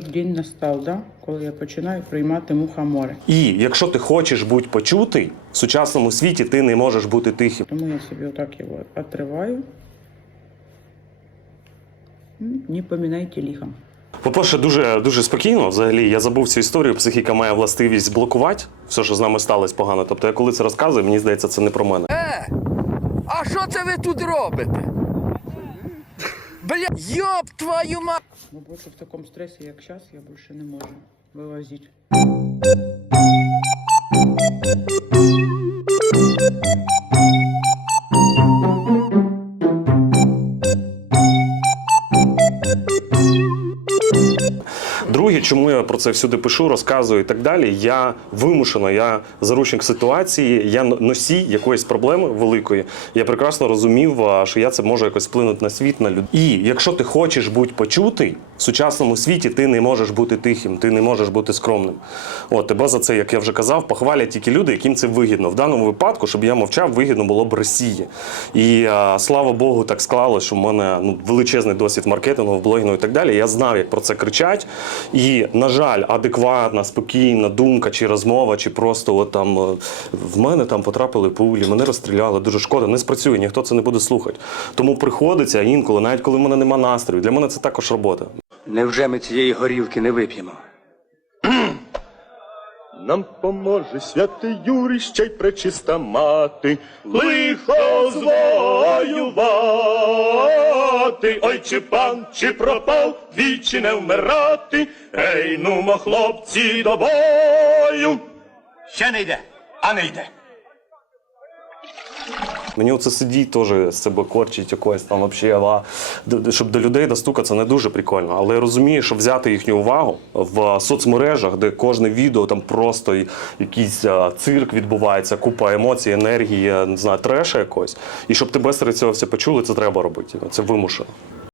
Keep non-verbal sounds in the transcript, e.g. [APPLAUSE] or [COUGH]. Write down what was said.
тут день настав, да? коли я починаю приймати мухомори. І якщо ти хочеш бути почутий в сучасному світі, ти не можеш бути тихим. Тому я собі отак його отриваю. Не поминайте лихом. По-перше, дуже дуже спокійно. Взагалі, я забув цю історію. Психіка має властивість блокувати все, що з нами сталося погано. Тобто, я коли це розказую, мені здається, це не про мене. Е, а що це ви тут робите? Бля, ёб твою мать! Ну, просто в такому стресі, як сейчас, я больше не можу вивозити. Друге, чому я про це всюди пишу, розказую і так далі. Я вимушено, я заручник ситуації, я носій якоїсь проблеми великої. Я прекрасно розумів, що я це можу якось вплинути на світ, на людей. І якщо ти хочеш бути почутий в сучасному світі, ти не можеш бути тихим, ти не можеш бути скромним. От тебе за це, як я вже казав, похвалять тільки люди, яким це вигідно. В даному випадку, щоб я мовчав, вигідно було б Росії. І а, слава Богу, так склалося, що в мене ну, величезний досвід маркетингу, блогінгу і так далі. Я знав, як про це кричать. І, на жаль, адекватна, спокійна думка чи розмова, чи просто от там е, в мене там потрапили пулі, мене розстріляли, дуже шкода, не спрацює, ніхто це не буде слухати. Тому приходиться інколи, навіть коли в мене нема настрою, для мене це також робота. Невже ми цієї горілки не вип'ємо? [CLEARS THROAT] Нам поможе святий Юрій, ще й пречиста мати, лихо звоювати. Ой, чи пан, чи пропав, двічі не вмирати. Ей, нумо, хлопці, до бою. Ще не йде, а не йде. Мені оце сидіть теж себе корчить якось там вообще, а, щоб до людей достукатися не дуже прикольно. Але я розумію, що взяти їхню увагу в соцмережах, де кожне відео там просто якийсь цирк відбувається, купа емоцій, енергії, не знаю, треша якось. І щоб тебе серед цього все почули, це треба робити. Це вимушено.